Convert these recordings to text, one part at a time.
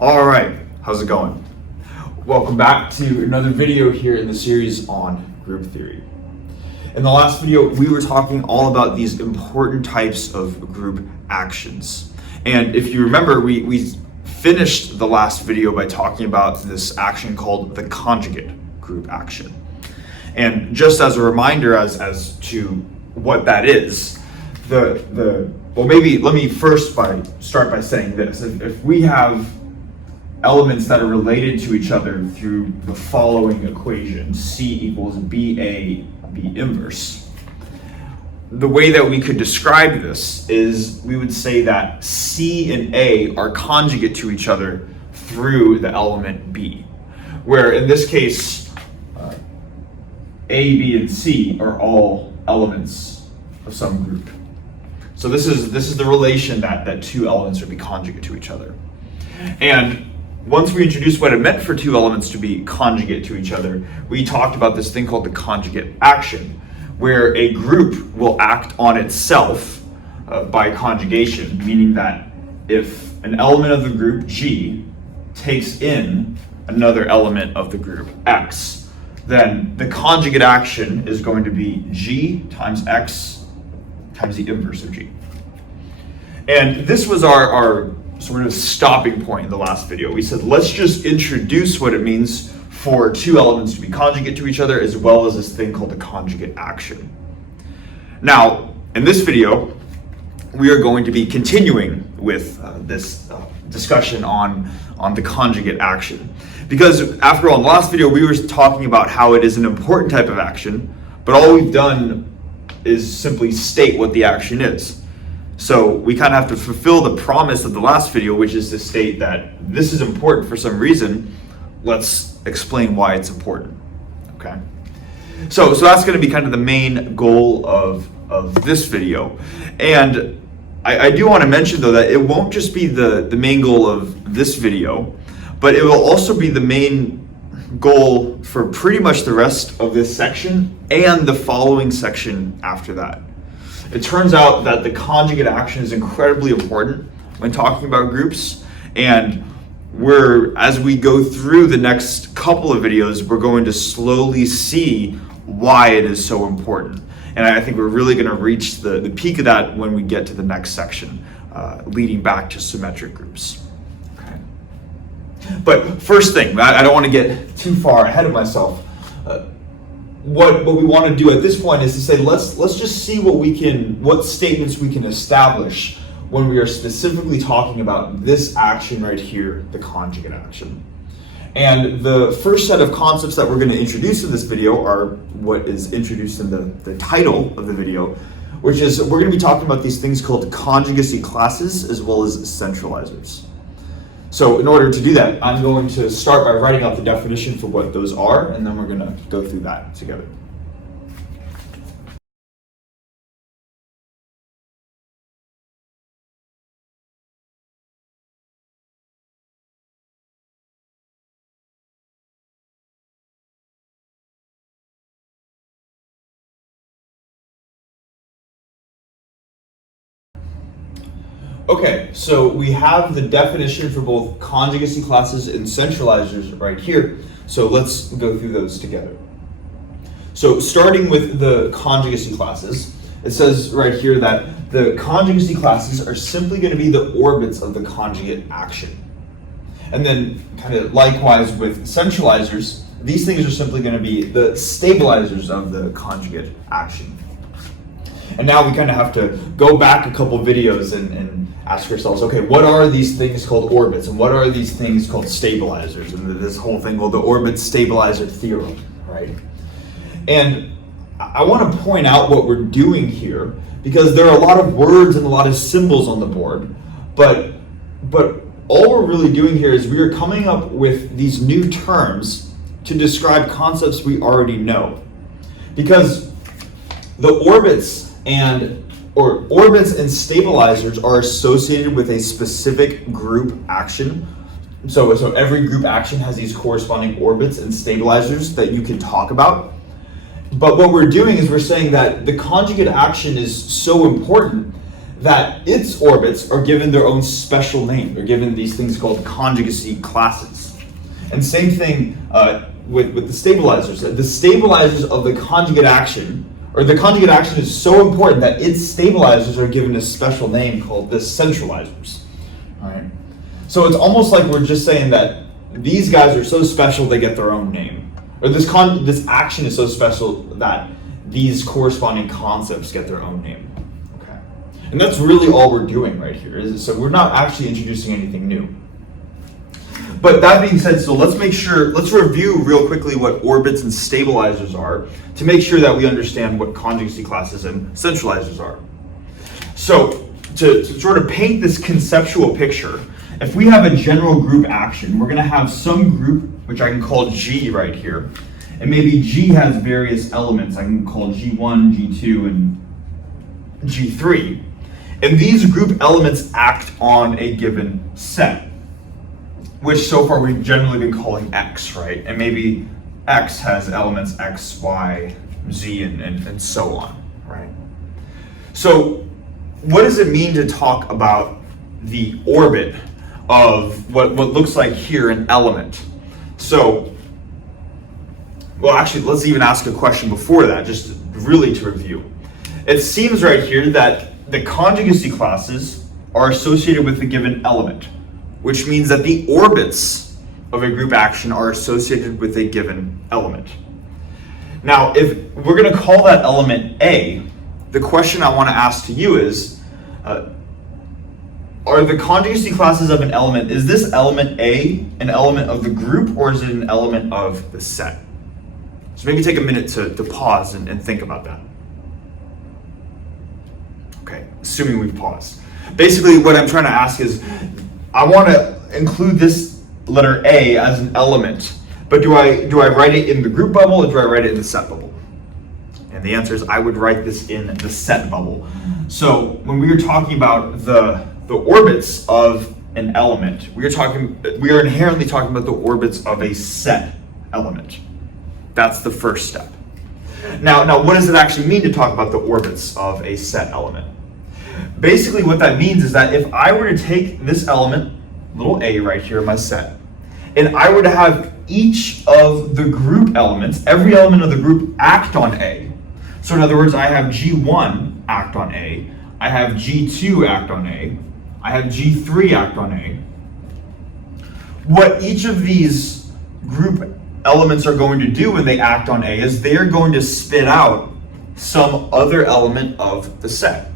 All right, how's it going? Welcome back to another video here in the series on group theory. In the last video, we were talking all about these important types of group actions. And if you remember, we finished the last video by talking about this action called the conjugate group action. And just as a reminder as to what that is, well, maybe let me first start by saying this. If we have elements that are related to each other through the following equation, C equals BA B inverse, the way that we could describe this is we would say that C and A are conjugate to each other through the element B, where in this case, A, B, and C are all elements of some group. So this is the relation that two elements would be conjugate to each other. And once we introduced what it meant for two elements to be conjugate to each other, we talked about this thing called the conjugate action, where a group will act on itself by conjugation, meaning that if an element of the group G takes in another element of the group X, then the conjugate action is going to be G times X times the inverse of G. And this was our sort of stopping point in the last video. We said, let's just introduce what it means for two elements to be conjugate to each other, as well as this thing called the conjugate action. Now, in this video, we are going to be continuing with this discussion on the conjugate action. Because after all, in the last video, we were talking about how it is an important type of action, but all we've done is simply state what the action is. So we kind of have to fulfill the promise of the last video, which is to state that this is important for some reason. Let's explain why it's important, okay? So that's gonna be kind of the main goal of this video. And I do wanna mention though that it won't just be the main goal of this video, but it will also be the main goal for pretty much the rest of this section and the following section after that. It turns out that the conjugate action is incredibly important when talking about groups, and as we go through the next couple of videos, we're going to slowly see why it is so important. And I think we're really going to reach the peak of that when we get to the next section, leading back to symmetric groups. Okay. But first thing, I don't want to get too far ahead of myself. What we want to do at this point is to say, let's just see what statements we can establish when we are specifically talking about this action right here, the conjugate action. And the first set of concepts that we're going to introduce in this video are what is introduced in the title of the video, which is we're going to be talking about these things called conjugacy classes as well as centralizers. So in order to do that, I'm going to start by writing out the definition for what those are, and then we're going to go through that together. Okay, so we have the definition for both conjugacy classes and centralizers right here. So let's go through those together. So starting with the conjugacy classes, it says right here that the conjugacy classes are simply going to be the orbits of the conjugate action. And then kind of likewise with centralizers, these things are simply going to be the stabilizers of the conjugate action. And now we kind of have to go back a couple videos and ask ourselves, okay, what are these things called orbits, and what are these things called stabilizers, and this whole thing called the orbit stabilizer theorem, right? And I want to point out what we're doing here, because there are a lot of words and a lot of symbols on the board, but all we're really doing here is we are coming up with these new terms to describe concepts we already know. Because the orbits and stabilizers are associated with a specific group action. So every group action has these corresponding orbits and stabilizers that you can talk about. But what we're doing is we're saying that the conjugate action is so important that its orbits are given their own special name. They're given these things called conjugacy classes. And same thing with the stabilizers. The stabilizers of the conjugate action, or the conjugate action is so important that its stabilizers are given a special name called the centralizers. All right. So it's almost like we're just saying that these guys are so special they get their own name. Or this action is so special that these corresponding concepts get their own name. Okay. And that's really all we're doing right here. So we're not actually introducing anything new. But that being said, so let's review real quickly what orbits and stabilizers are to make sure that we understand what conjugacy classes and centralizers are. So to sort of paint this conceptual picture, if we have a general group action, we're going to have some group, which I can call G right here. And maybe G has various elements. I can call G1, G2, and G3. And these group elements act on a given set, which so far we've generally been calling X, right? And maybe X has elements X, Y, Z, and so on, right? So what does it mean to talk about the orbit of what looks like here an element? So, well, actually, let's even ask a question before that, just really to review. It seems right here that the conjugacy classes are associated with a given element, which means that the orbits of a group action are associated with a given element. Now, if we're going to call that element A, the question I want to ask to you is, are the conjugacy classes of an element, is this element A an element of the group, or is it an element of the set? So maybe take a minute to pause and think about that. Okay, assuming we've paused. Basically, what I'm trying to ask is, I want to include this letter A as an element, but do I write it in the group bubble, or do I write it in the set bubble? And the answer is I would write this in the set bubble. So when we are talking about the orbits of an element, we are inherently talking about the orbits of a set element. That's the first step. Now what does it actually mean to talk about the orbits of a set element? Basically what that means is that if I were to take this element, little a right here in my set, and I were to have each of the group elements, every element of the group act on A. So in other words, I have G1 act on A, I have G2 act on A, I have G3 act on A. What each of these group elements are going to do when they act on A is they are going to spit out some other element of the set.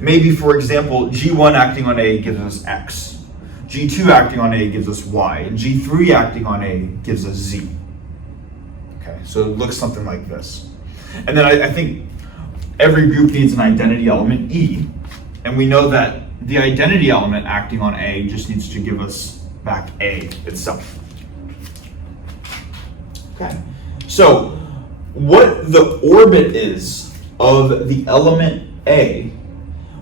Maybe, for example, G1 acting on A gives us X, G2 acting on A gives us Y, and G3 acting on A gives us Z. Okay, so it looks something like this. And then I think every group needs an identity element, E, and we know that the identity element acting on A just needs to give us back A itself. Okay, so what the orbit is of the element A,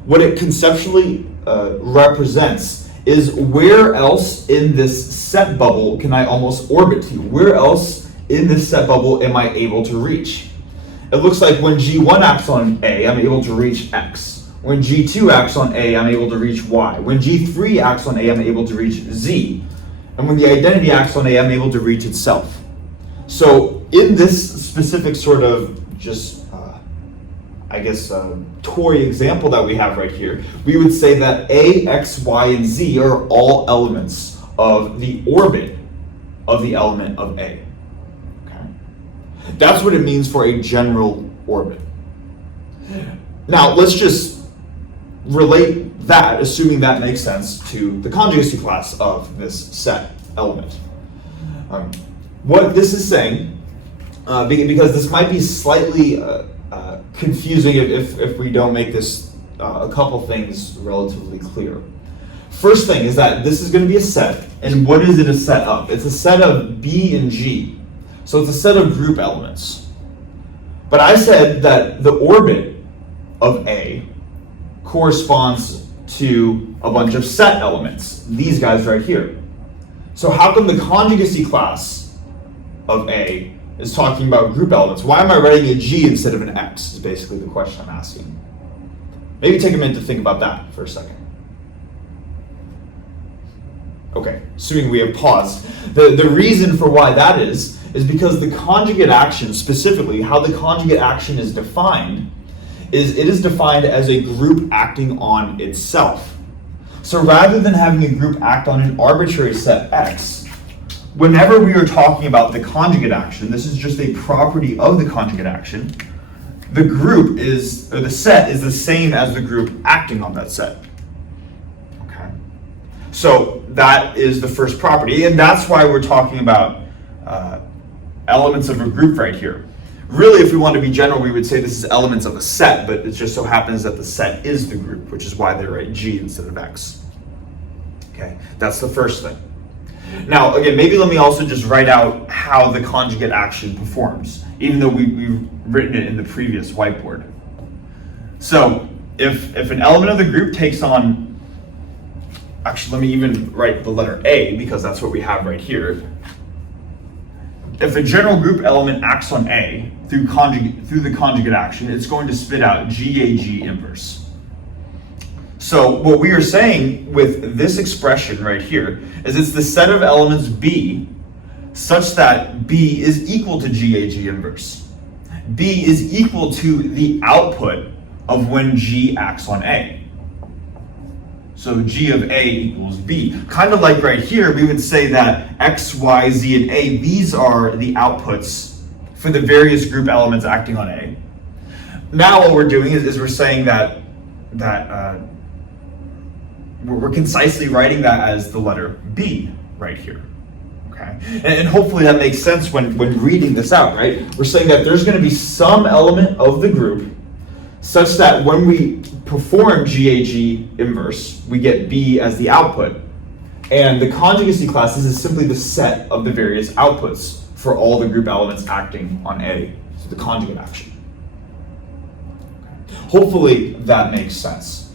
what it conceptually represents is where else in this set bubble can I almost orbit to? Where else in this set bubble am I able to reach? It looks like when G1 acts on A, I'm able to reach X. When G2 acts on A, I'm able to reach Y. When G3 acts on A, I'm able to reach Z. And when the identity acts on A, I'm able to reach itself. So in this specific sort of just, toy example that we have right here, we would say that A, X, Y, and Z are all elements of the orbit of the element of A. Okay? That's what it means for a general orbit. Now, let's just relate that, assuming that makes sense, to the conjugacy class of this set element. What this is saying, because this might be slightly confusing if we don't make this a couple things relatively clear. First thing is that this is going to be a set, and what is it a set of? It's a set of B and G. So it's a set of group elements. But I said that the orbit of A corresponds to a bunch of set elements, these guys right here. So how come the conjugacy class of A is talking about group elements? Why am I writing a G instead of an X is basically the question I'm asking. Maybe take a minute to think about that for a second. Okay, assuming we have paused. The reason for why that is because the conjugate action, specifically how the conjugate action is defined, is it is defined as a group acting on itself. So rather than having a group act on an arbitrary set X, whenever we are talking about the conjugate action, this is just a property of the conjugate action, the group is, or the set is the same as the group acting on that set. Okay. So that is the first property, and that's why we're talking about elements of a group right here. Really, if we want to be general, we would say this is elements of a set, but it just so happens that the set is the group, which is why they write G instead of X. Okay, that's the first thing. Now, again, maybe let me also just write out how the conjugate action performs, even though we've written it in the previous whiteboard. So, if an element of the group takes on, actually, let me even write the letter A, because that's what we have right here. If a general group element acts on A through the conjugate action, it's going to spit out GAG inverse. So what we are saying with this expression right here is it's the set of elements B such that B is equal to GAG inverse. B is equal to the output of when G acts on A. So G of A equals B. Kind of like right here, we would say that X, Y, Z, and A, these are the outputs for the various group elements acting on A. Now what we're doing is we're saying that we're concisely writing that as the letter B right here. Okay, and hopefully that makes sense when reading this out, right? We're saying that there's going to be some element of the group such that when we perform GAG inverse, we get B as the output. And the conjugacy classes is simply the set of the various outputs for all the group elements acting on A, so the conjugate action. Hopefully that makes sense.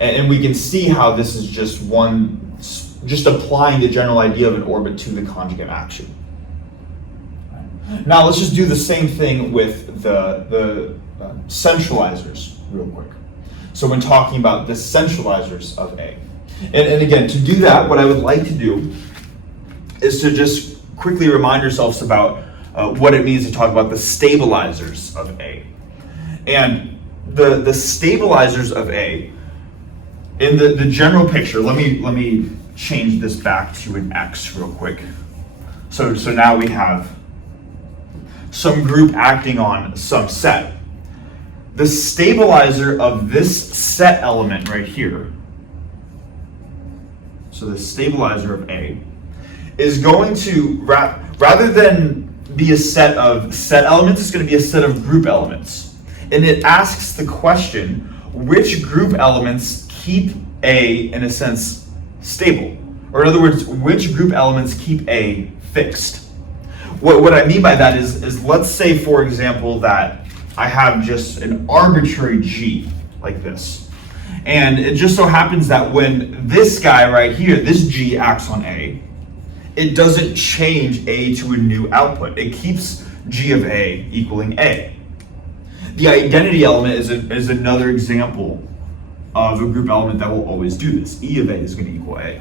And we can see how this is just applying the general idea of an orbit to the conjugate action. Now let's just do the same thing with the centralizers real quick. So when talking about the centralizers of A. And again, to do that, what I would like to do is to just quickly remind yourselves about what it means to talk about the stabilizers of A. And the stabilizers of A, in the general picture, let me change this back to an X real quick. So now we have some group acting on some set. The stabilizer of this set element right here, so the stabilizer of A, is going to, rather than be a set of set elements, it's going to be a set of group elements. And it asks the question, which group elements keep A, in a sense, stable? Or in other words, which group elements keep A fixed? What I mean by that is let's say, for example, that I have just an arbitrary G like this. And it just so happens that when this guy right here, this G acts on A, it doesn't change A to a new output. It keeps G of A equaling A. The identity element is another example of a group element that will always do this. E of A is going to equal A.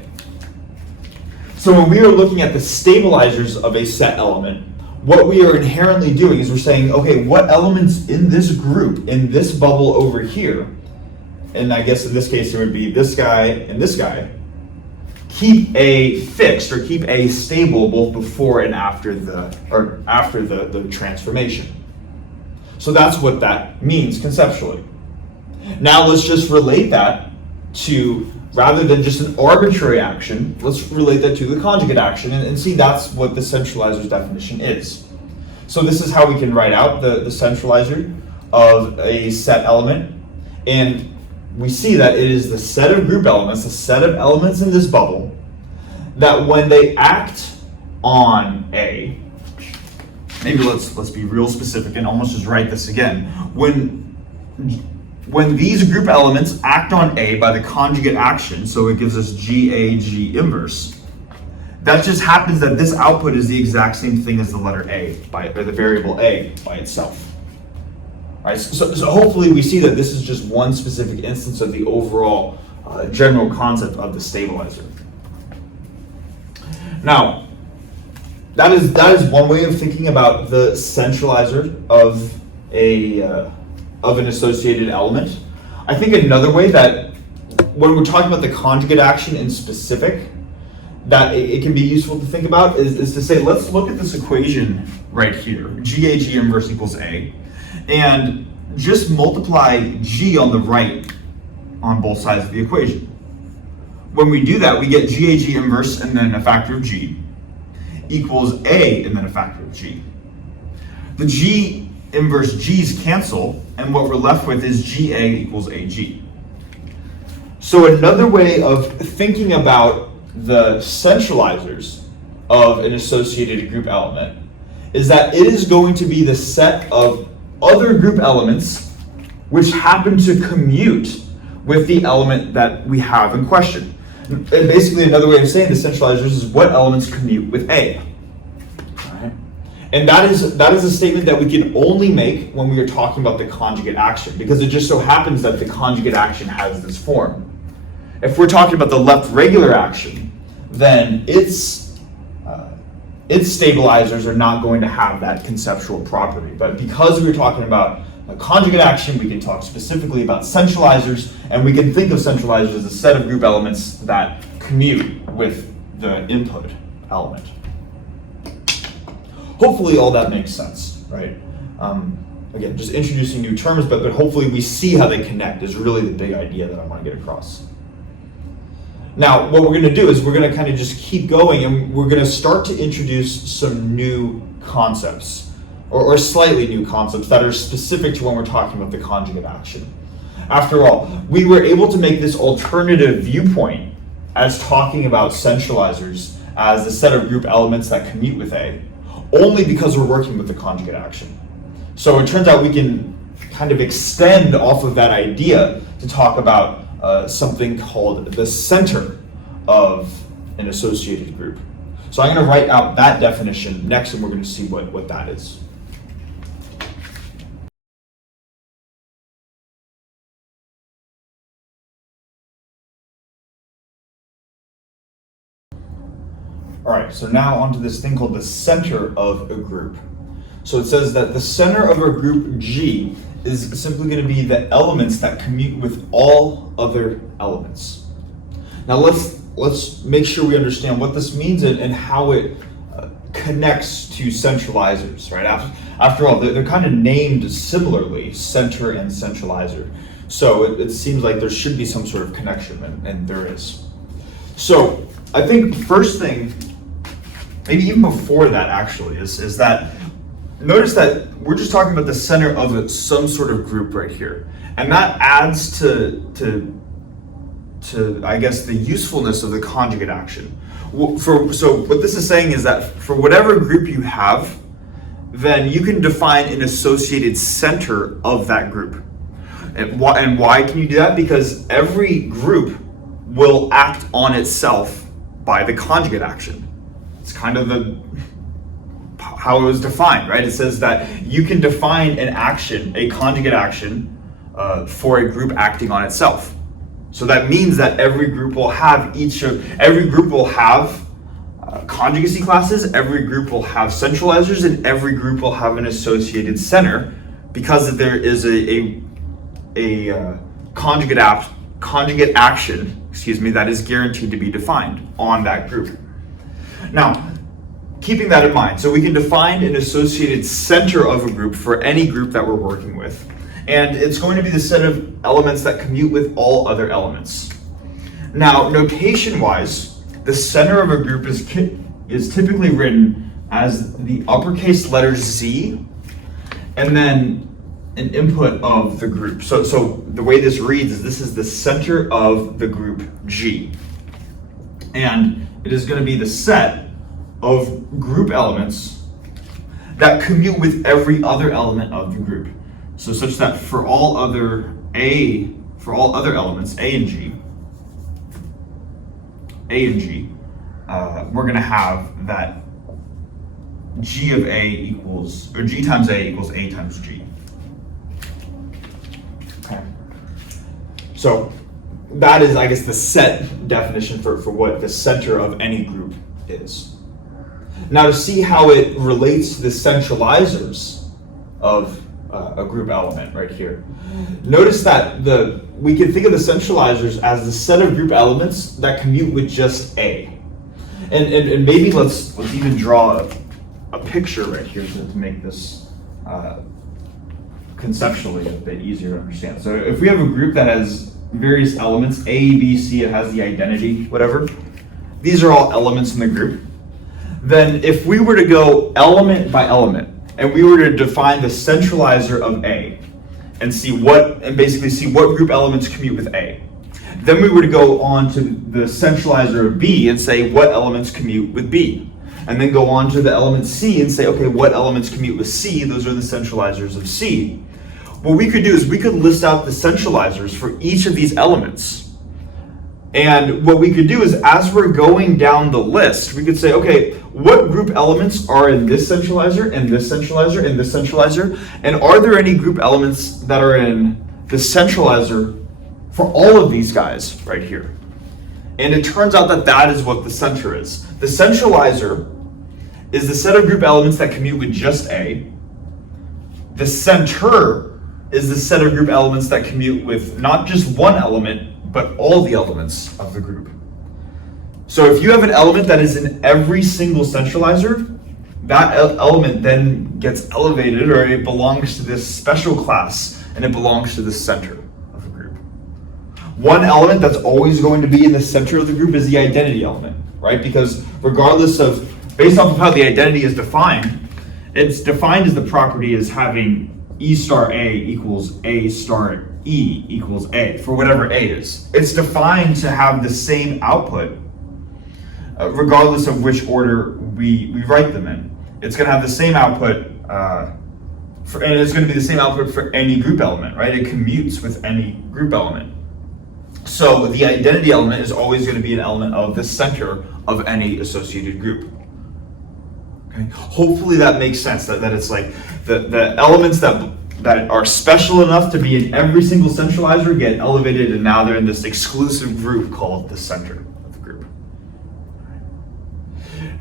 So when we are looking at the stabilizers of a set element, what we are inherently doing is we're saying, okay, what elements in this group, in this bubble over here, and I guess in this case it would be this guy and this guy, keep A fixed or keep A stable both before and after the transformation. So that's what that means conceptually. Now let's just relate that to, rather than just an arbitrary action, let's relate that to the conjugate action and see that's what the centralizer's definition is. So this is how we can write out the centralizer of a set element. And we see that it is the set of group elements, the set of elements in this bubble, that when they act on A, maybe let's be real specific and almost just write this again. When these group elements act on A by the conjugate action, so it gives us GAG inverse, that just happens that this output is the exact same thing as the letter A, or the variable A by itself. Right? So hopefully we see that this is just one specific instance of the overall general concept of the stabilizer. Now, that is one way of thinking about the centralizer of an associated element. I think another way that when we're talking about the conjugate action in specific, that it can be useful to think about is to say, let's look at this equation right here, G inverse equals A, and just multiply G on the right on both sides of the equation. When we do that, we get G inverse and then a factor of G equals A and then a factor of G. The G inverse G's cancel, and what we're left with is GA equals AG. So another way of thinking about the centralizers of an associated group element is that it is going to be the set of other group elements which happen to commute with the element that we have in question. And basically another way of saying the centralizers is what elements commute with A. Right? And that is a statement that we can only make when we are talking about the conjugate action, because it just so happens that the conjugate action has this form. If we're talking about the left regular action, then its stabilizers are not going to have that conceptual property. But because we're talking about a conjugate action, we can talk specifically about centralizers, and we can think of centralizers as a set of group elements that commute with the input element. Hopefully all that makes sense, right? Again, just introducing new terms, but hopefully we see how they connect is really the big idea that I want to get across. Now, what we're going to do is we're going to kind of just keep going, and we're going to start to introduce some new concepts, or slightly new concepts that are specific to when we're talking about the conjugate action. After all, we were able to make this alternative viewpoint as talking about centralizers as a set of group elements that commute with A, only because we're working with the conjugate action. So it turns out we can kind of extend off of that idea to talk about something called the center of an associated group. So I'm going to write out that definition next, and we're going to see what that is. All right, so now onto this thing called the center of a group. So it says that the center of a group G is simply going to be the elements that commute with all other elements. Now let's make sure we understand what this means and how it connects to centralizers, right? After all, they're kind of named similarly, center and centralizer. So it seems like there should be some sort of connection, and there is. So I think first thing, maybe even before that actually, is that notice that we're just talking about the center of some sort of group right here. And that adds to I guess the usefulness of the conjugate action. So what this is saying is that for whatever group you have, then you can define an associated center of that group. And why can you do that? Because every group will act on itself by the conjugate action. It's kind of how it was defined, right? It says that you can define an action, a conjugate action, for a group acting on itself. So that means that every group will have conjugacy classes, every group will have centralizers, and every group will have an associated center, because there is a conjugate action, that is guaranteed to be defined on that group. Now, keeping that in mind, so we can define an associated center of a group for any group that we're working with. And it's going to be the set of elements that commute with all other elements. Now, notation-wise, the center of a group is typically written as the uppercase letter Z, and then an input of the group. So the way this reads is this is the center of the group G. And it is going to be the set of group elements that commute with every other element of the group. So such that for all other elements, A and G, we're going to have that G of A equals, or G times A equals A times G. So that is, I guess, the set definition for what the center of any group is. Now, to see how it relates to the centralizers of a group element right here, notice that we can think of the centralizers as the set of group elements that commute with just A. And maybe let's even draw a picture right here to make this conceptually a bit easier to understand. So if we have a group that has various elements, A, B, C, it has the identity, whatever, these are all elements in the group. Then if we were to go element by element, and we were to define the centralizer of A, and basically see what group elements commute with A, then we were to go on to the centralizer of B and say what elements commute with B, and then go on to the element C and say, okay, what elements commute with C? Those are the centralizers of C. What we could do is we could list out the centralizers for each of these elements. And what we could do is, as we're going down the list, we could say, okay, what group elements are in this centralizer, and this centralizer, and this centralizer? And are there any group elements that are in the centralizer for all of these guys right here? And it turns out that that is what the center is. The centralizer is the set of group elements that commute with just A. The center is the set of group elements that commute with not just one element, but all the elements of the group. So if you have an element that is in every single centralizer, that element then gets elevated, or it belongs to this special class, and it belongs to the center of the group. One element that's always going to be in the center of the group is the identity element, right? Because regardless of, based off of how the identity is defined, it's defined as the property as having E star A equals A star E equals A, for whatever A is. It's defined to have the same output, regardless of which order we write them in. It's going to have the same output, and it's going to be the same output for any group element, right? It commutes with any group element. So the identity element is always going to be an element of the center of any associated group. Okay? Hopefully that makes sense, that it's like the elements that are special enough to be in every single centralizer get elevated, and now they're in this exclusive group called the center of the group.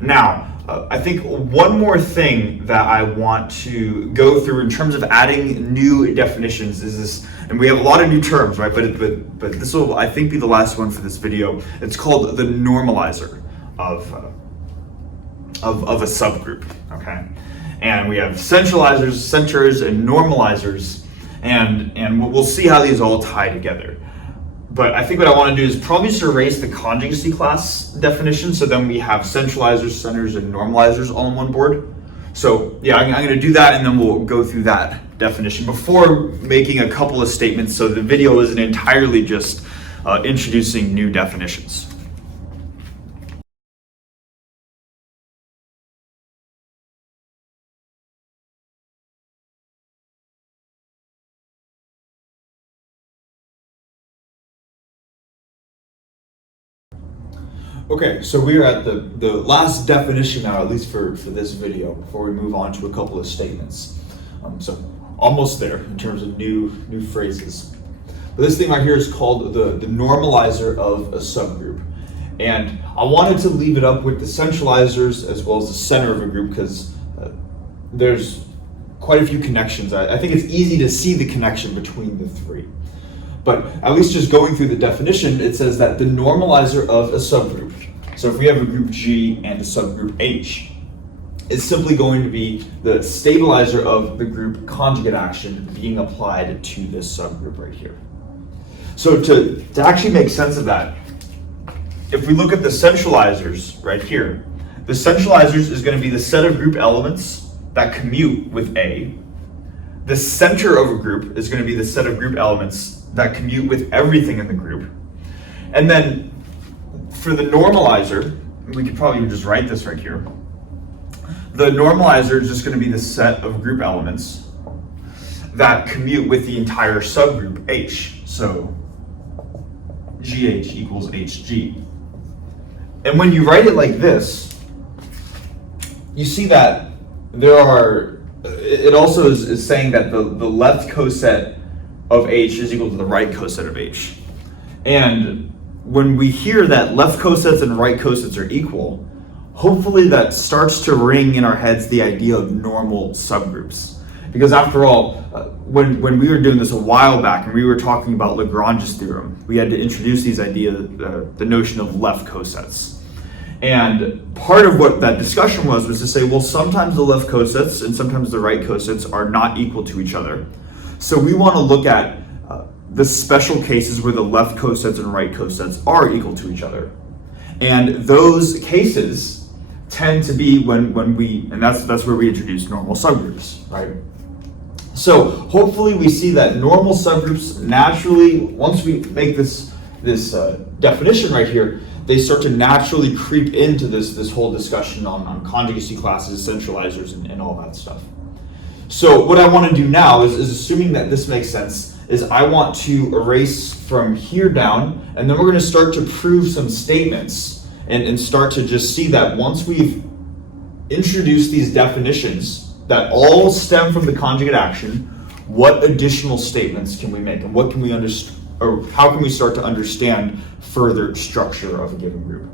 Now, I think one more thing that I want to go through in terms of adding new definitions is this, and we have a lot of new terms, right? But this will, I think, be the last one for this video. It's called the normalizer of a subgroup, okay? And we have centralizers, centers, and normalizers, and we'll see how these all tie together. But I think what I want to do is probably just erase the conjugacy class definition, so then we have centralizers, centers, and normalizers all on one board. So yeah, I'm going to do that, and then we'll go through that definition before making a couple of statements, so the video isn't entirely just introducing new definitions. Okay, so we're at the last definition now, at least for this video, before we move on to a couple of statements. So almost there in terms of new phrases. But this thing right here is called the normalizer of a subgroup. And I wanted to leave it up with the centralizers as well as the center of a group, because there's quite a few connections. I think it's easy to see the connection between the three. But at least just going through the definition, it says that the normalizer of a subgroup, so if we have a group G and a subgroup H, is simply going to be the stabilizer of the group conjugate action being applied to this subgroup right here. So to actually make sense of that, if we look at the centralizers right here, the centralizers is going to be the set of group elements that commute with A. The center of a group is going to be the set of group elements that commute with everything in the group. And then for the normalizer, we could probably just write this right here. The normalizer is just going to be the set of group elements that commute with the entire subgroup H. So GH equals HG. And when you write it like this, you see that it also is saying that the left coset of H is equal to the right coset of H. And when we hear that left cosets and right cosets are equal, hopefully that starts to ring in our heads the idea of normal subgroups. Because after all, when we were doing this a while back and we were talking about Lagrange's theorem, we had to introduce these ideas, the notion of left cosets. And part of what that discussion was to say, well, sometimes the left cosets and sometimes the right cosets are not equal to each other. So we want to look at the special cases where the left cosets and right cosets are equal to each other. And those cases tend to be when we, and that's where we introduce normal subgroups, right? So hopefully we see that normal subgroups naturally, once we make this definition right here, they start to naturally creep into this whole discussion on conjugacy classes, centralizers, and all that stuff. So what I want to do now is assuming that this makes sense, is I want to erase from here down, and then we're going to start to prove some statements and start to just see that once we've introduced these definitions that all stem from the conjugate action, what additional statements can we make, and what can we understand, or how can we start to understand further structure of a given group?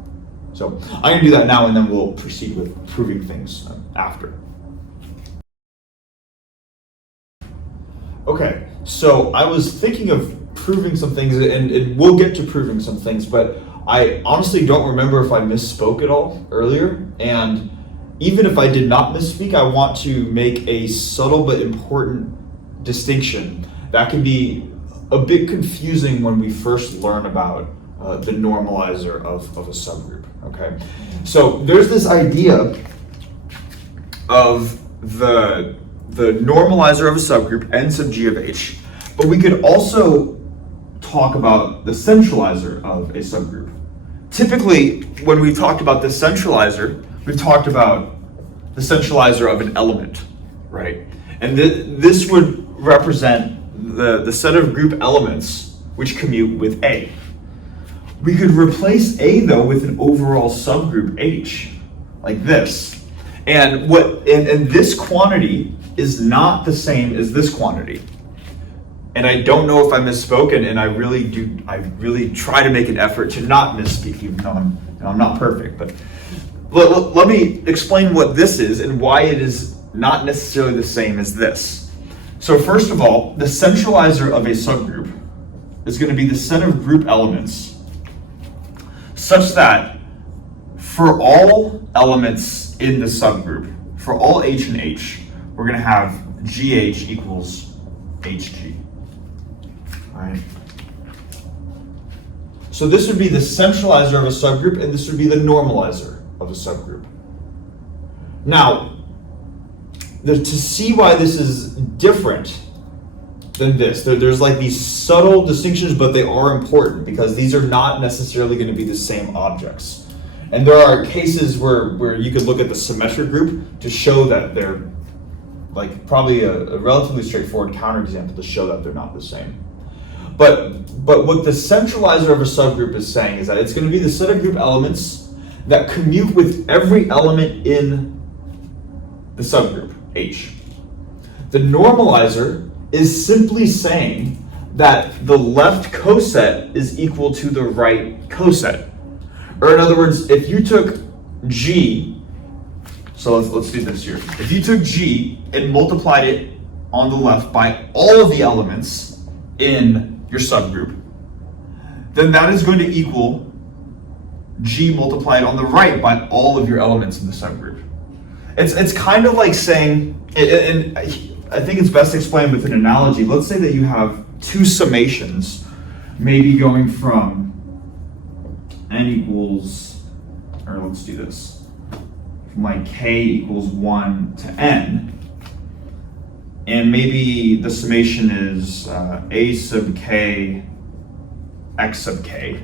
So I'm going to do that now, and then we'll proceed with proving things after. Okay, so I was thinking of proving some things, and we'll get to proving some things, but I honestly don't remember if I misspoke at all earlier, and even if I did not misspeak, I want to make a subtle but important distinction that can be a bit confusing when we first learn about the normalizer of a subgroup, okay? So there's this idea of the normalizer of a subgroup, n sub g of h, but we could also talk about the centralizer of a subgroup. Typically, when we've talked about the centralizer, we've talked about the centralizer of an element, right? And this would represent the set of group elements which commute with A. We could replace A though with an overall subgroup H, like this. And this quantity is not the same as this quantity. And I don't know if I misspoke, and I really try to make an effort to not misspeak, even though I'm not perfect. But let me explain what this is and why it is not necessarily the same as this. So first of all, the centralizer of a subgroup is going to be the set of group elements such that for all elements in the subgroup, for all H and H, we're going to have GH equals HG. All right. So this would be the centralizer of a subgroup, and this would be the normalizer of a subgroup. Now, to see why this is different than this, there's like these subtle distinctions, but they are important because these are not necessarily going to be the same objects. And there are cases where you could look at the symmetric group to show that they're like probably a relatively straightforward counterexample to show that they're not the same. But what the centralizer of a subgroup is saying is that it's going to be the set of group elements that commute with every element in the subgroup, H. The normalizer is simply saying that the left coset is equal to the right coset. Or in other words, if you took G, so let's do this here. If you took G and multiplied it on the left by all of the elements in your subgroup, then that is going to equal G multiplied on the right by all of your elements in the subgroup. It's kind of like saying, and I think it's best explained with an analogy. Let's say that you have two summations, maybe going from n equals, or let's do this, from like k equals 1 to n, and maybe the summation is a sub k x sub k,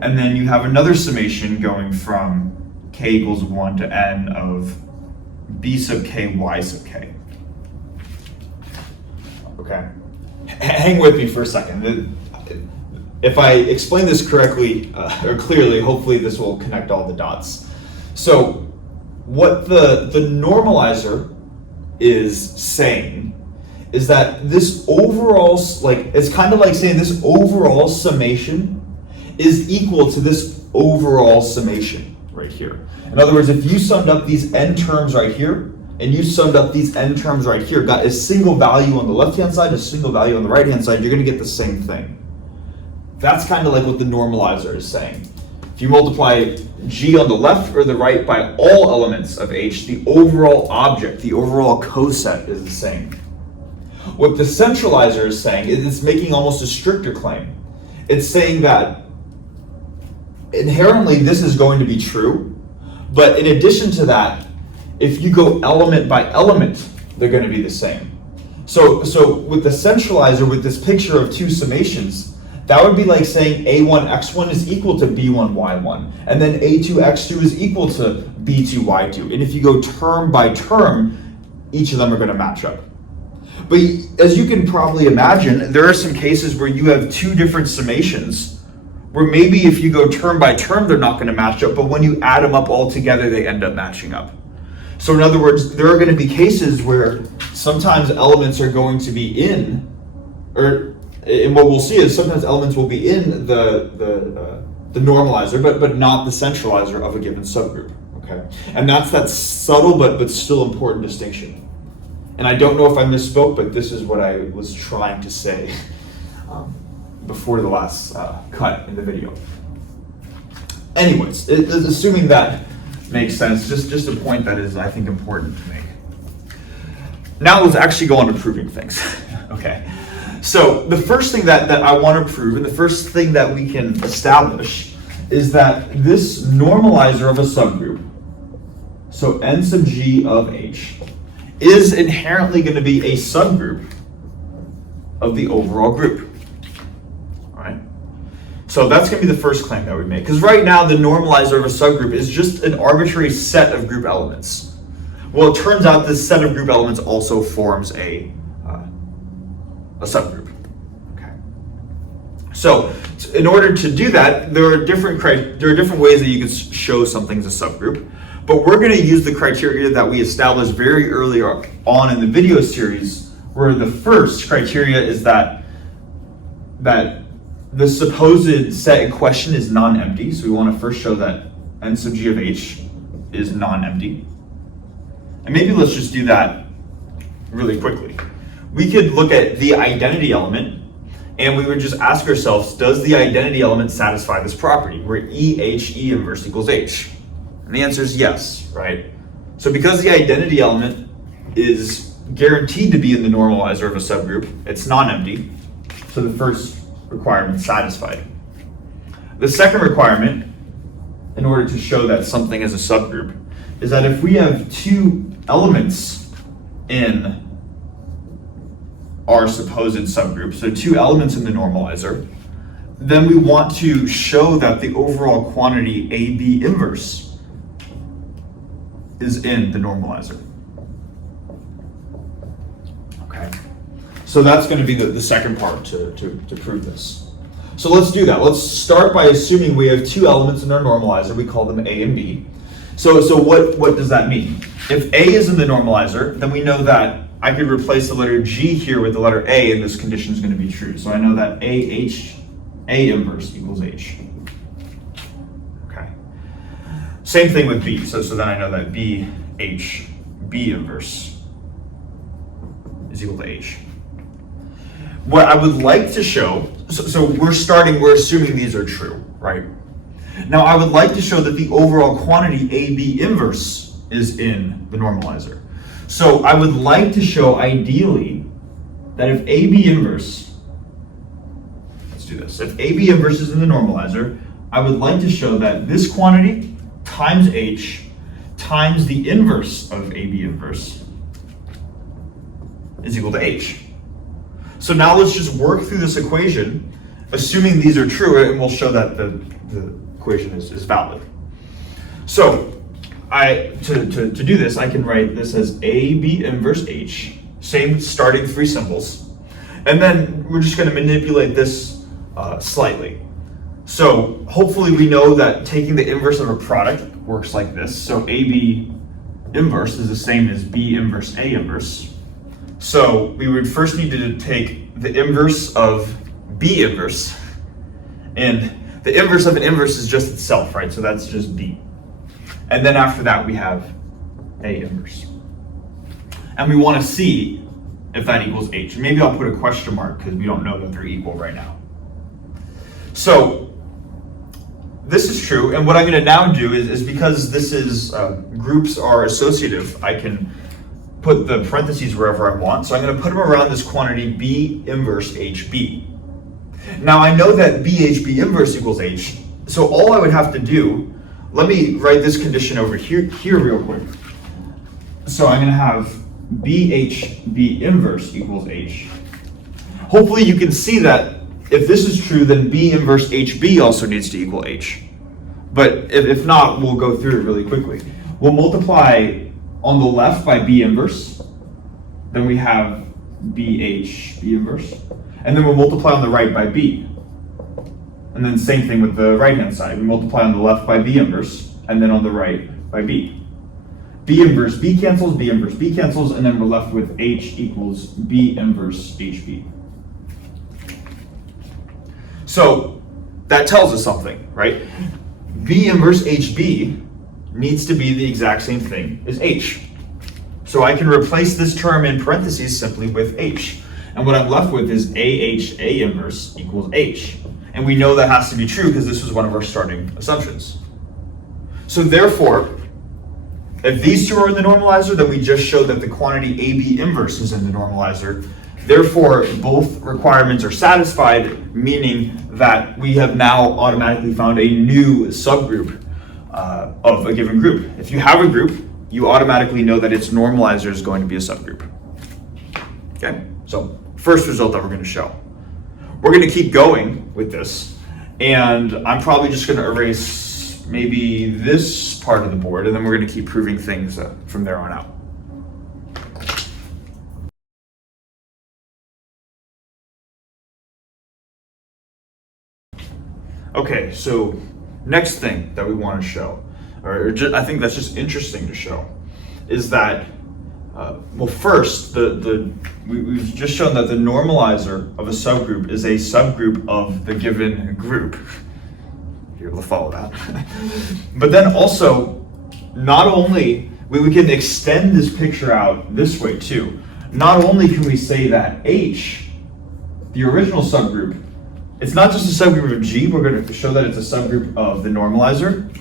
and then you have another summation going from k equals 1 to n of b sub k y sub k. Okay, hang with me for a second. If I explain this correctly or clearly, hopefully this will connect all the dots. So what the normalizer is saying is that this overall, like, it's kind of like saying this overall summation is equal to this overall summation right here. In other words, if you summed up these n terms right here, and you summed up these n terms right here, got a single value on the left-hand side, a single value on the right-hand side, you're going to get the same thing. That's kind of like what the normalizer is saying. If you multiply g on the left or the right by all elements of H, the overall object, the overall coset is the same. What the centralizer is saying is it's making almost a stricter claim. It's saying that inherently this is going to be true, but in addition to that, if you go element by element, they're going to be the same. So with the centralizer, with this picture of two summations, that would be like saying a1x1 is equal to b1y1, and then a2x2 is equal to b2y2. And if you go term by term, each of them are going to match up. But as you can probably imagine, there are some cases where you have two different summations, where maybe if you go term by term, they're not going to match up, but when you add them up all together, they end up matching up. So in other words, there are going to be cases where sometimes elements are going to be in, and what we'll see is sometimes elements will be in the normalizer, but not the centralizer of a given subgroup. Okay, and that's that subtle but still important distinction. And I don't know if I misspoke, but this is what I was trying to say before the last cut in the video. Anyways, assuming that makes sense, just a point that is, I think, important to make. Now let's actually go on to proving things. Okay, so the first thing that I want to prove, and the first thing that we can establish, is that this normalizer of a subgroup, so n sub g of H, is inherently going to be a subgroup of the overall group. All right? So that's going to be the first claim that we make. Because right now, the normalizer of a subgroup is just an arbitrary set of group elements. Well, it turns out this set of group elements also forms a subgroup. Okay. So in order to do that, there are different ways that you can show something's a subgroup. But we're going to use the criteria that we established very early on in the video series, where the first criteria is that the supposed set in question is non-empty. So we want to first show that n sub g of H is non-empty. And maybe let's just do that really quickly. We could look at the identity element, and we would just ask ourselves, does the identity element satisfy this property, where E inverse equals H? And the answer is yes, right? So because the identity element is guaranteed to be in the normalizer of a subgroup, it's non-empty, so the first requirement is satisfied. The second requirement, in order to show that something is a subgroup, is that if we have two elements in our supposed subgroup, so two elements in the normalizer, then we want to show that the overall quantity AB inverse is in the normalizer. Okay, so that's going to be the second part to prove this. So let's do that. Let's start by assuming we have two elements in our normalizer. We call them A and B. So what does that mean? If A is in the normalizer, then we know that I could replace the letter G here with the letter A, and this condition is going to be true. So I know that A inverse equals H. Okay. Same thing with B. So then I know that B inverse is equal to H. What I would like to show, so we're assuming these are true, right? Now I would like to show that the overall quantity AB inverse is in the normalizer. So I would like to show ideally that if AB inverse, let's do this, if AB inverse is in the normalizer, I would like to show that this quantity times H times the inverse of AB inverse is equal to H. So now let's just work through this equation, assuming these are true, and we'll show that the equation is valid. So to do this, I can write this as AB inverse H, same starting three symbols, and then we're just going to manipulate this slightly. So hopefully we know that taking the inverse of a product works like this. So AB inverse is the same as B inverse A inverse. So we would first need to take the inverse of B inverse, and the inverse of an inverse is just itself, right? So that's just B. And then after that we have A inverse. And we want to see if that equals H. Maybe I'll put a question mark because we don't know that they're equal right now. So this is true, and what I'm going to now do is because this is groups are associative, I can put the parentheses wherever I want. So I'm going to put them around this quantity B inverse HB. Now I know that BHB inverse equals H, so all I would have to do, let me write this condition over here real quick. So I'm going to have BHB inverse equals H. Hopefully you can see that if this is true, then B inverse HB also needs to equal H. But if not, we'll go through it really quickly. We'll multiply on the left by B inverse, then we have BHB inverse, and then we'll multiply on the right by B. And then same thing with the right-hand side. We multiply on the left by B inverse, and then on the right by B. B inverse B cancels, B inverse B cancels, and then we're left with H equals B inverse HB. So that tells us something, right? B inverse HB needs to be the exact same thing as H. So I can replace this term in parentheses simply with H. And what I'm left with is AHA inverse equals H. And we know that has to be true because this was one of our starting assumptions. So therefore, if these two are in the normalizer, then we just showed that the quantity AB inverse is in the normalizer. Therefore, both requirements are satisfied, meaning that we have now automatically found a new subgroup of a given group. If you have a group, you automatically know that its normalizer is going to be a subgroup. Okay, so first result that we're going to show. We're going to keep going with this, and I'm probably just going to erase maybe this part of the board, and then we're going to keep proving things from there on out. Okay, so next thing that we want to show, or just, I think that's just interesting to show, is that, well, first, we've just shown that the normalizer of a subgroup is a subgroup of the given group. You're able to follow that. But then also, not only, we can extend this picture out this way too. Not only can we say that H, the original subgroup, it's not just a subgroup of G, we're going to show that it's a subgroup of the normalizer.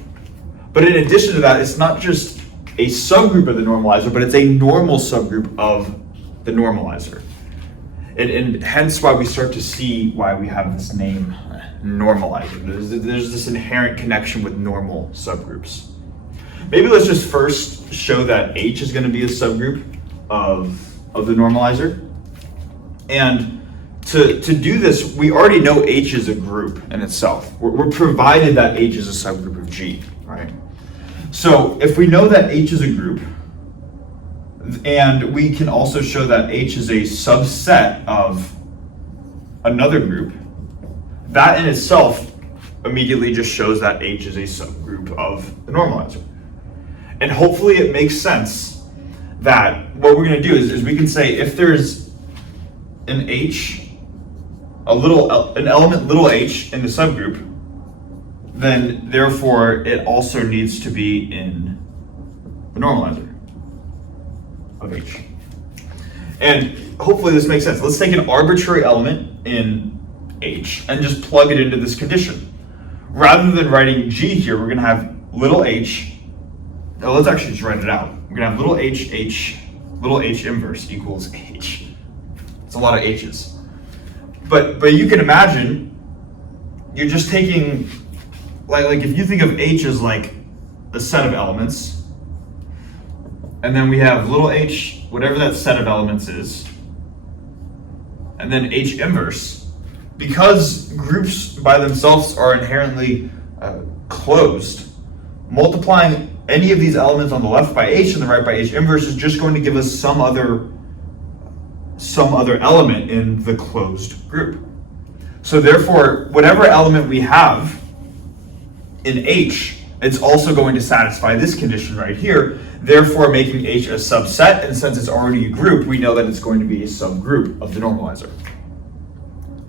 But in addition to that, it's not just a subgroup of the normalizer, but it's a normal subgroup of the normalizer. And hence why we start to see why we have this name, normalizer. There's this inherent connection with normal subgroups. Maybe let's just first show that H is going to be a subgroup of the normalizer. And to do this, we already know H is a group in itself. We're provided that H is a subgroup of G, right? So if we know that H is a group, and we can also show that H is a subset of another group, that in itself immediately just shows that H is a subgroup of the normalizer. And hopefully it makes sense that what we're going to do is we can say if there's an H, an element little h in the subgroup, then therefore it also needs to be in the normalizer of H. And hopefully this makes sense. Let's take an arbitrary element in H and just plug it into this condition. Rather than writing G here, we're going to have little h. Now let's actually just write it out. We're going to have little h inverse equals H. It's a lot of H's. But you can imagine, you're just taking, like if you think of H as like a set of elements, and then we have little h, whatever that set of elements is, and then H inverse. Because groups by themselves are inherently closed, multiplying any of these elements on the left by H and the right by H inverse is just going to give us some other element in the closed group. So therefore, whatever element we have in H, it's also going to satisfy this condition right here, therefore making H a subset, and since it's already a group, we know that it's going to be a subgroup of the normalizer.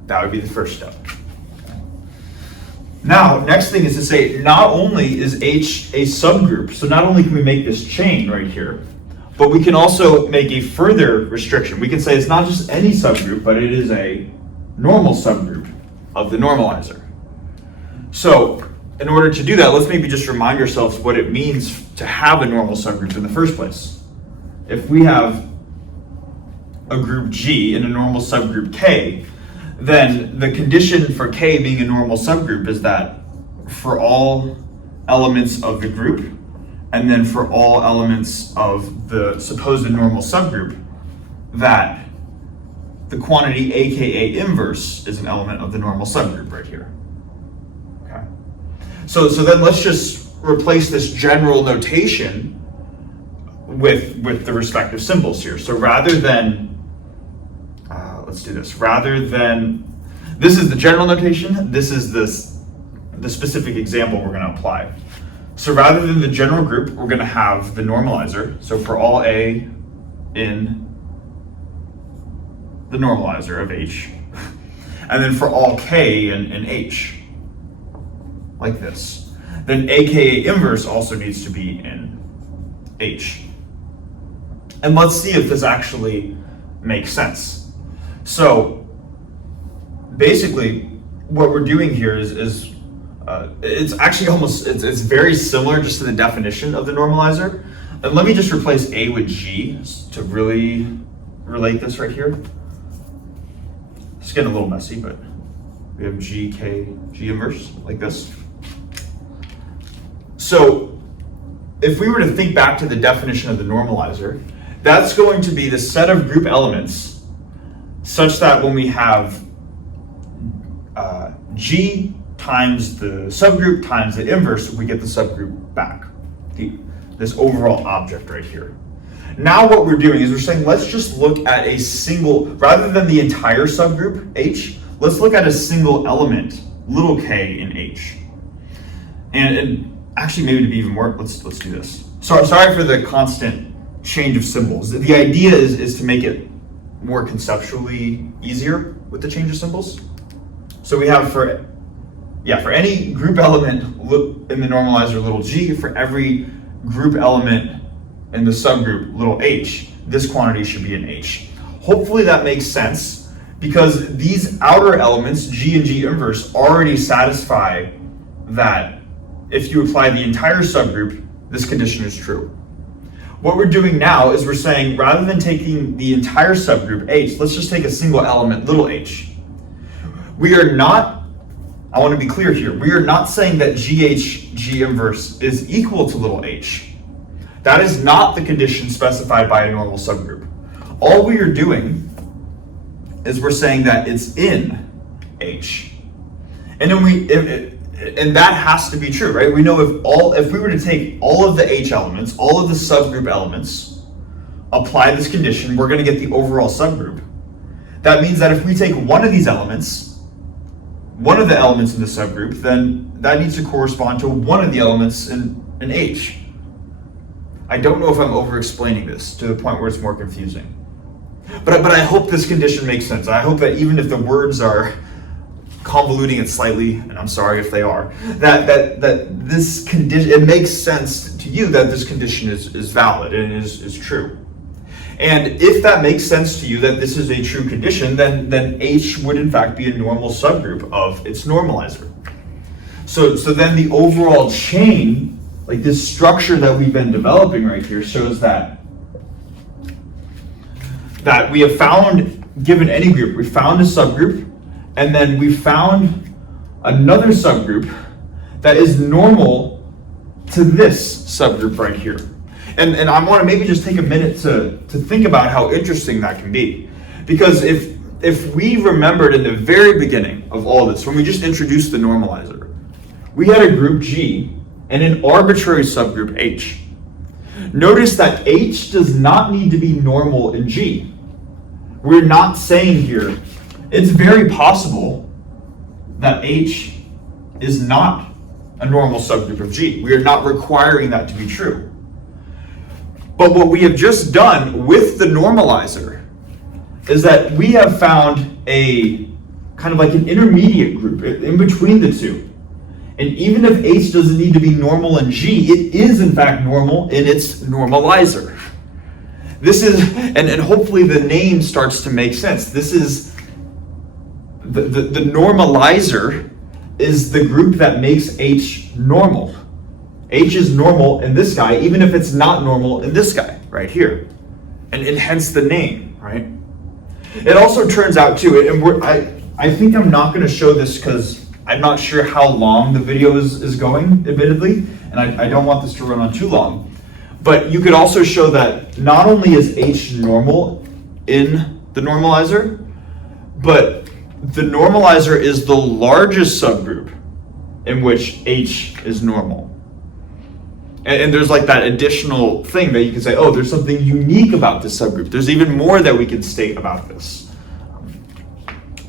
That would be the first step. Now, next thing is to say, not only is H a subgroup, so not only can we make this chain right here, but we can also make a further restriction. We can say it's not just any subgroup, but it is a normal subgroup of the normalizer. So, in order to do that, let's maybe just remind ourselves what it means to have a normal subgroup in the first place. If we have a group G and a normal subgroup K, then the condition for K being a normal subgroup is that for all elements of the group, and then for all elements of the supposed normal subgroup, that the quantity aka inverse is an element of the normal subgroup right here. Okay. So then let's just replace this general notation with the respective symbols here. So rather than, let's do this. Rather than, this is the general notation, this is the specific example we're going to apply. So rather than the general group, we're going to have the normalizer. So for all A in the normalizer of H, and then for all K in H, like this. Then aka inverse also needs to be in H. And let's see if this actually makes sense. So basically what we're doing here is it's actually it's very similar just to the definition of the normalizer. And let me just replace A with G to really relate this right here. It's getting a little messy, but we have G, K, G inverse, like this. So if we were to think back to the definition of the normalizer, that's going to be the set of group elements such that when we have G times the subgroup times the inverse, we get the subgroup back, this overall object right here. Now what we're doing is we're saying, let's just look at a single, rather than the entire subgroup H, let's look at a single element, little k in H. And actually maybe to be even more, let's do this. Sorry for the constant change of symbols. The idea is to make it more conceptually easier with the change of symbols. So we have for any group element in the normalizer little g, for every group element in the subgroup little h, this quantity should be in H. Hopefully that makes sense, because these outer elements, G and G inverse, already satisfy that if you apply the entire subgroup, this condition is true. What we're doing now is we're saying, rather than taking the entire subgroup H, let's just take a single element, little h. We are not, I want to be clear here, we are not saying that GH, G inverse is equal to little h. That is not the condition specified by a normal subgroup. All we are doing is we're saying that it's in H. And then and that has to be true, right? We know if we were to take all of the H elements, all of the subgroup elements, apply this condition, we're going to get the overall subgroup. That means that if we take one of these elements, one of the elements in the subgroup, then that needs to correspond to one of the elements in H. I don't know if I'm over-explaining this to the point where it's more confusing. But I hope this condition makes sense. I hope that even if the words are convoluting it slightly, and I'm sorry if they are, that this condition, it makes sense to you that this condition is valid and is true. And if that makes sense to you that this is a true condition, then H would in fact be a normal subgroup of its normalizer. So then the overall chain, like this structure that we've been developing right here, shows that we have found, given any group, we found a subgroup, and then we found another subgroup that is normal to this subgroup right here. And I want to maybe just take a minute to think about how interesting that can be. Because if we remembered in the very beginning of all this, when we just introduced the normalizer, we had a group G and an arbitrary subgroup H. Notice that H does not need to be normal in G. We're not saying here, it's very possible that H is not a normal subgroup of G. We are not requiring that to be true. But what we have just done with the normalizer is that we have found a kind of like an intermediate group in between the two. And even if H doesn't need to be normal in G, it is in fact normal in its normalizer. This is, and hopefully the name starts to make sense. This is, the normalizer is the group that makes H normal. H is normal in this guy, even if it's not normal in this guy, right here. And hence the name, right? It also turns out too, and I think I'm not gonna show this because I'm not sure how long the video is going, admittedly, and I don't want this to run on too long. But you could also show that not only is H normal in the normalizer, but the normalizer is the largest subgroup in which H is normal. And there's like that additional thing that you can say, oh, there's something unique about this subgroup. There's even more that we can state about this.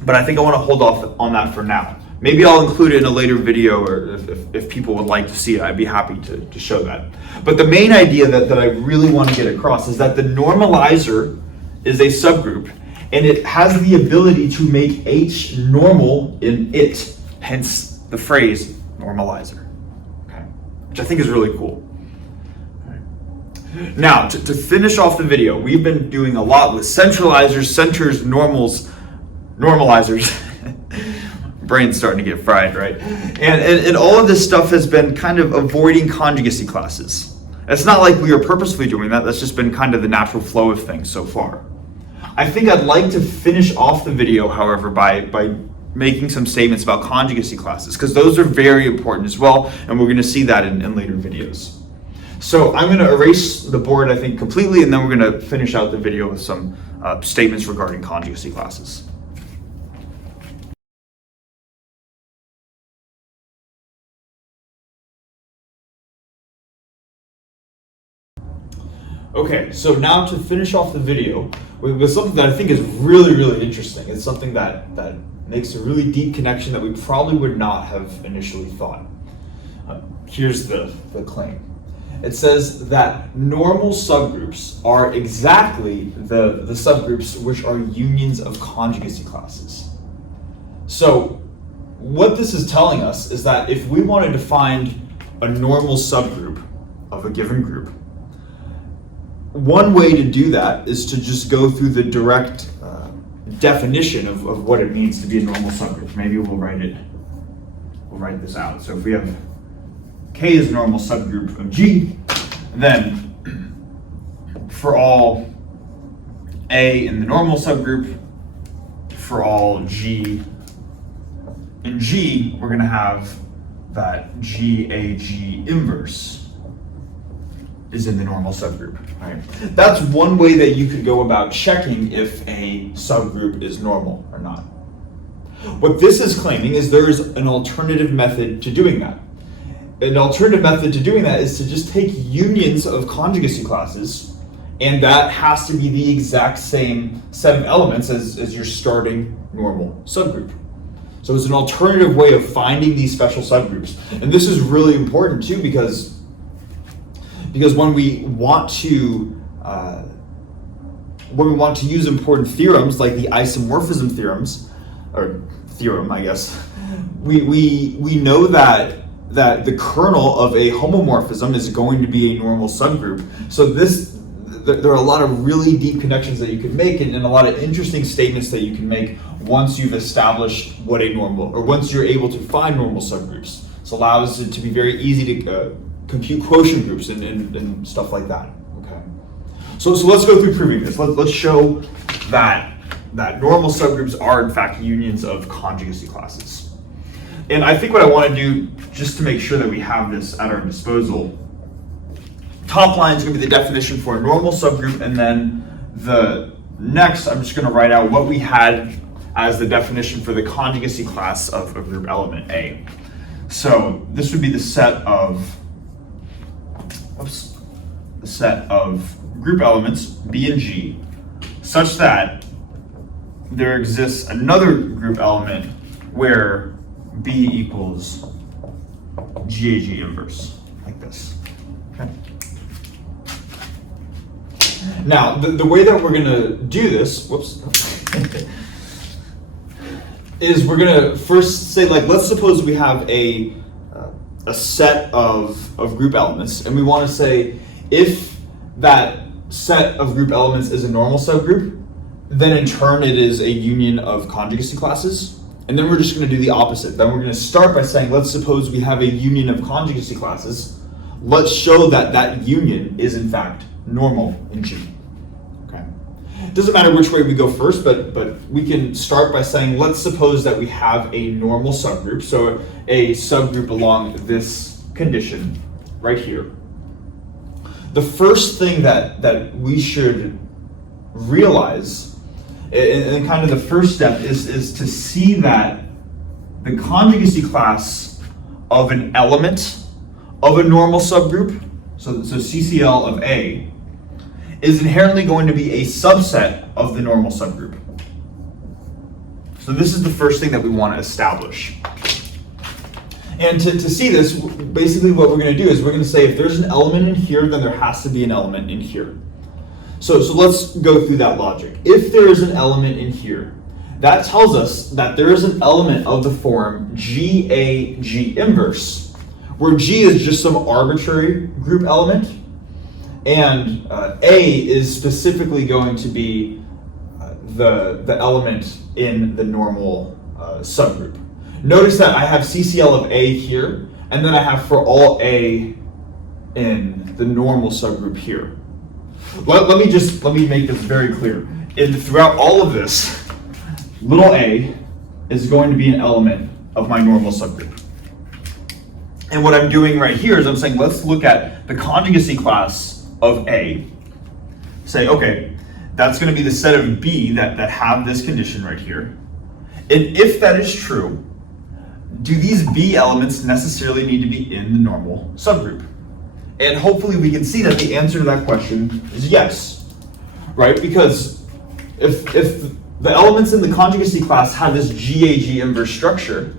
But I think I want to hold off on that for now. Maybe I'll include it in a later video, or if people would like to see it, I'd be happy to show that. But the main idea that I really want to get across is that the normalizer is a subgroup, and it has the ability to make H normal in it, hence the phrase normalizer, okay? Which I think is really cool. Okay. Now, to finish off the video, we've been doing a lot with centralizers, centers, normals, normalizers. Brain's starting to get fried, right? And all of this stuff has been kind of avoiding conjugacy classes. It's not like we are purposefully doing that. That's just been kind of the natural flow of things so far. I think I'd like to finish off the video, however, by making some statements about conjugacy classes, because those are very important as well, and we're going to see that in later videos. So I'm going to erase the board, I think, completely, and then we're going to finish out the video with some statements regarding conjugacy classes. Okay, so now to finish off the video with something that I think is really, really interesting. It's something that makes a really deep connection that we probably would not have initially thought. Here's the claim. It says that normal subgroups are exactly the subgroups which are unions of conjugacy classes. So what this is telling us is that if we wanted to find a normal subgroup of a given group, one way to do that is to just go through the direct definition of what it means to be a normal subgroup. Maybe we'll write this out. So if we have K is a normal subgroup of G, then for all A in the normal subgroup, for all G in G, we're going to have that GAG inverse is in the normal subgroup, right? That's one way that you could go about checking if a subgroup is normal or not. What this is claiming is there is an alternative method to doing that. An alternative method to doing that is to just take unions of conjugacy classes, and that has to be the exact same set of elements as your starting normal subgroup. So it's an alternative way of finding these special subgroups. And this is really important too, because when we want to use important theorems like the isomorphism theorems, or theorem, I guess, we know that the kernel of a homomorphism is going to be a normal subgroup. So there are a lot of really deep connections that you can make, and a lot of interesting statements that you can make once you've established what a normal, or once you're able to find normal subgroups. This allows it to be very easy to compute quotient groups and stuff like that. Okay. So let's go through proving this. Let's show that normal subgroups are in fact unions of conjugacy classes. And I think what I want to do, just to make sure that we have this at our disposal, top line is going to be the definition for a normal subgroup, and then the next I'm just going to write out what we had as the definition for the conjugacy class of a group element A. So this would be the set of group elements B and G, such that there exists another group element where B equals GAG inverse, like this. Okay. Now, the way that we're gonna do this, whoops, is we're gonna first say, like, let's suppose we have a set of group elements, and we want to say if that set of group elements is a normal subgroup, then in turn it is a union of conjugacy classes. And then we're just going to do the opposite. Then we're going to start by saying, let's suppose we have a union of conjugacy classes. Let's show that that union is in fact normal in G. Okay. It doesn't matter which way we go first, but we can start by saying, let's suppose that we have a normal subgroup, so a subgroup along this condition right here. The first thing that we should realize, and kind of the first step, is to see that the conjugacy class of an element of a normal subgroup, so CCL of A, is inherently going to be a subset of the normal subgroup. So this is the first thing that we want to establish. And to see this, basically what we're going to do is we're going to say if there's an element in here, then there has to be an element in here. So let's go through that logic. If there is an element in here, that tells us that there is an element of the form GAG inverse, where G is just some arbitrary group element, and A is specifically going to be the element in the normal subgroup. Notice that I have CCL of A here, and then I have for all A in the normal subgroup here. Let me make this very clear. Throughout all of this, little a is going to be an element of my normal subgroup. And what I'm doing right here is I'm saying, let's look at the conjugacy class of A. Say, okay, that's going to be the set of B that have this condition right here. And if that is true, do these B elements necessarily need to be in the normal subgroup? And hopefully we can see that the answer to that question is yes, right? Because if the elements in the conjugacy class have this GAG inverse structure,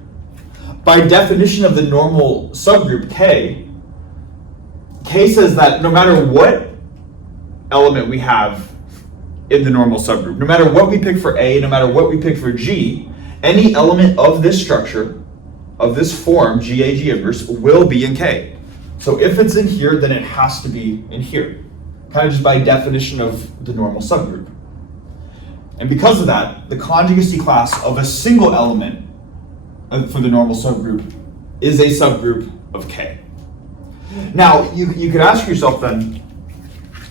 by definition of the normal subgroup K says that no matter what element we have in the normal subgroup, no matter what we pick for A, no matter what we pick for G, any element of this structure, of this form, GAG inverse, will be in K. So if it's in here, then it has to be in here, kind of just by definition of the normal subgroup. And because of that, the conjugacy class of a single element for the normal subgroup is a subgroup of K. Now, you could ask yourself then,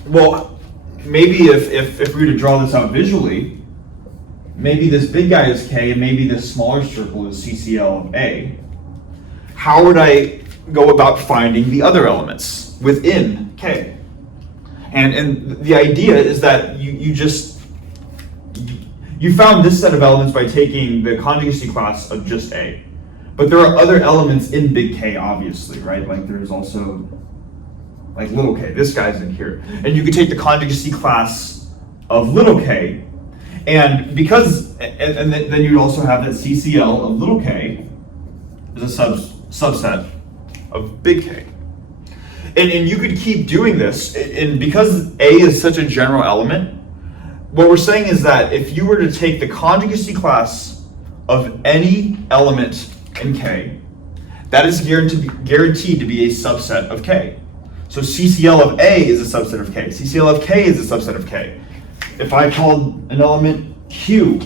well, maybe if we were to draw this out visually, maybe this big guy is K and maybe this smaller circle is CCL of A. How would I go about finding the other elements within K? And the idea is that you found this set of elements by taking the conjugacy class of just A. But there are other elements in big K, obviously, right? Like there's also like little k, this guy's in here. And you could take the conjugacy class of little k, and because, and then you'd also have that CCL of little k is a subset of big K. And you could keep doing this, and because A is such a general element, what we're saying is that if you were to take the conjugacy class of any element in K, that is guaranteed to be a subset of K. So CCL of A is a subset of K. CCL of K is a subset of K. If I called an element Q,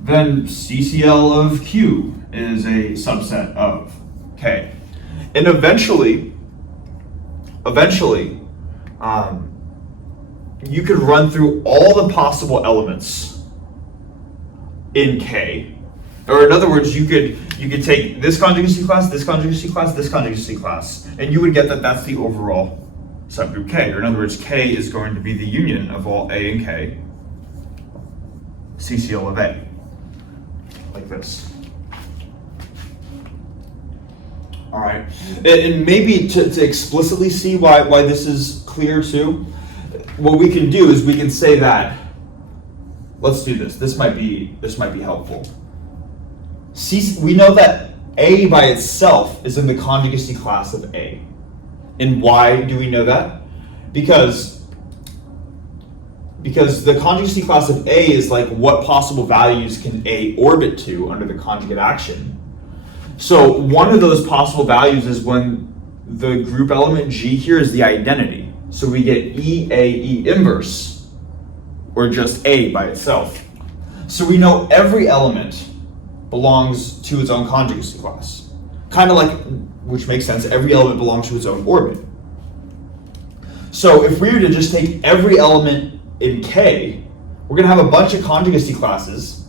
then CCL of Q is a subset of K. And eventually, you could run through all the possible elements in K. Or in other words, you could take this conjugacy class, this conjugacy class, this conjugacy class, and you would get that that's the overall subgroup K. Or in other words, K is going to be the union of all A and K, CCL of A, like this. All right, and maybe to explicitly see why this is clear too, what we can do is we can say that, let's do this. This might be helpful. We know that A by itself is in the conjugacy class of A. And why do we know that? Because the conjugacy class of A is like what possible values can A orbit to under the conjugate action. So one of those possible values is when the group element G here is the identity. So we get E inverse, or just A by itself. So we know every element belongs to its own conjugacy class. Kind of like, which makes sense, every element belongs to its own orbit. So if we were to just take every element in K, we're going to have a bunch of conjugacy classes,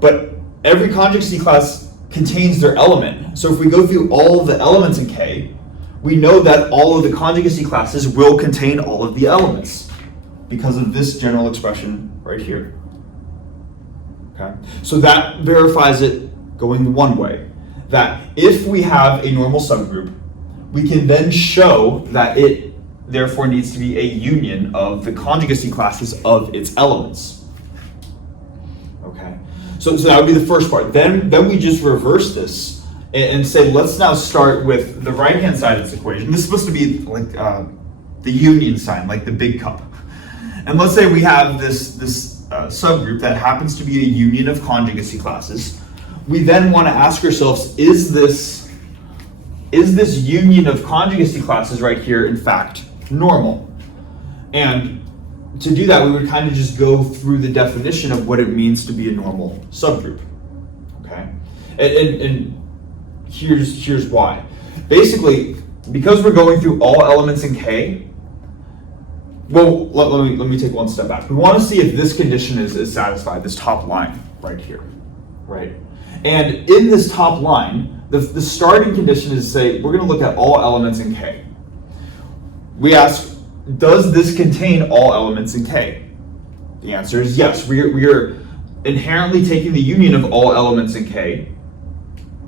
but every conjugacy class contains their element. So if we go through all of the elements in K, we know that all of the conjugacy classes will contain all of the elements because of this general expression right here. Okay? So that verifies it going one way, that if we have a normal subgroup, we can then show that it therefore needs to be a union of the conjugacy classes of its elements. Okay, so that would be the first part. Then we just reverse this and say, let's now start with the right-hand side of this equation. This is supposed to be like the union sign, like the big cup. And let's say we have this subgroup that happens to be a union of conjugacy classes. We then want to ask ourselves, is this union of conjugacy classes right here, in fact, normal? And to do that, we would kind of just go through the definition of what it means to be a normal subgroup. Okay, and here's why. Basically, because we're going through all elements in K, well, let me take one step back. We want to see if this condition is satisfied, this top line right here, right? And in this top line, the starting condition is to say, we're going to look at all elements in K. We ask, does this contain all elements in K? The answer is yes. We are inherently taking the union of all elements in K,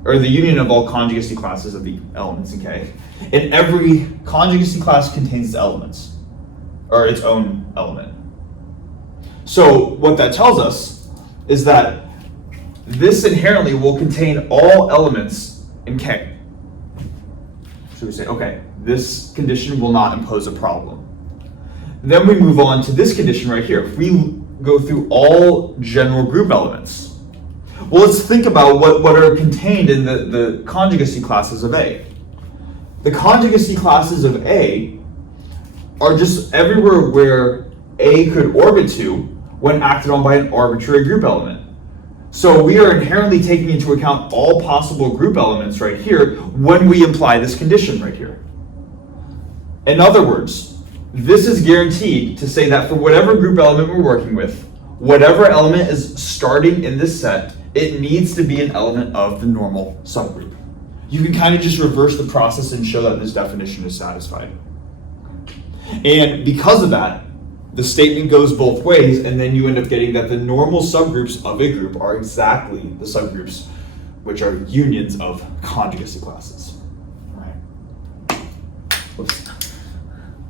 or the union of all conjugacy classes of the elements in K, and every conjugacy class contains the elements, or its own element. So what that tells us is that this inherently will contain all elements in K. So we say, okay, this condition will not impose a problem. Then we move on to this condition right here. If we go through all general group elements, well, let's think about what are contained in the conjugacy classes of A. The conjugacy classes of A are just everywhere where A could orbit to when acted on by an arbitrary group element. So we are inherently taking into account all possible group elements right here when we imply this condition right here. In other words, this is guaranteed to say that for whatever group element we're working with, whatever element is starting in this set, it needs to be an element of the normal subgroup. You can kind of just reverse the process and show that this definition is satisfied. And because of that, the statement goes both ways, and then you end up getting that the normal subgroups of a group are exactly the subgroups which are unions of conjugacy classes. All right. Whoops.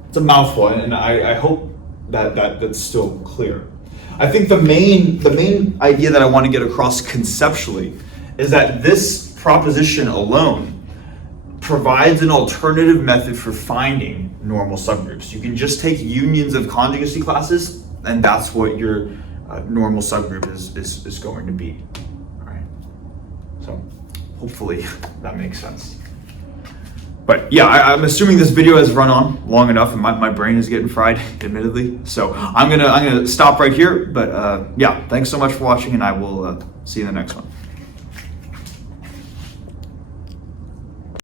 It's a mouthful, and I hope that's still clear. I think the main idea that I want to get across conceptually is that this proposition alone provides an alternative method for finding normal subgroups. You can just take unions of conjugacy classes, and that's what your normal subgroup is going to be. All right. So hopefully that makes sense. But yeah, I'm assuming this video has run on long enough, and my brain is getting fried, admittedly. So I'm gonna stop right here. But yeah, thanks so much for watching, and I will see you in the next one.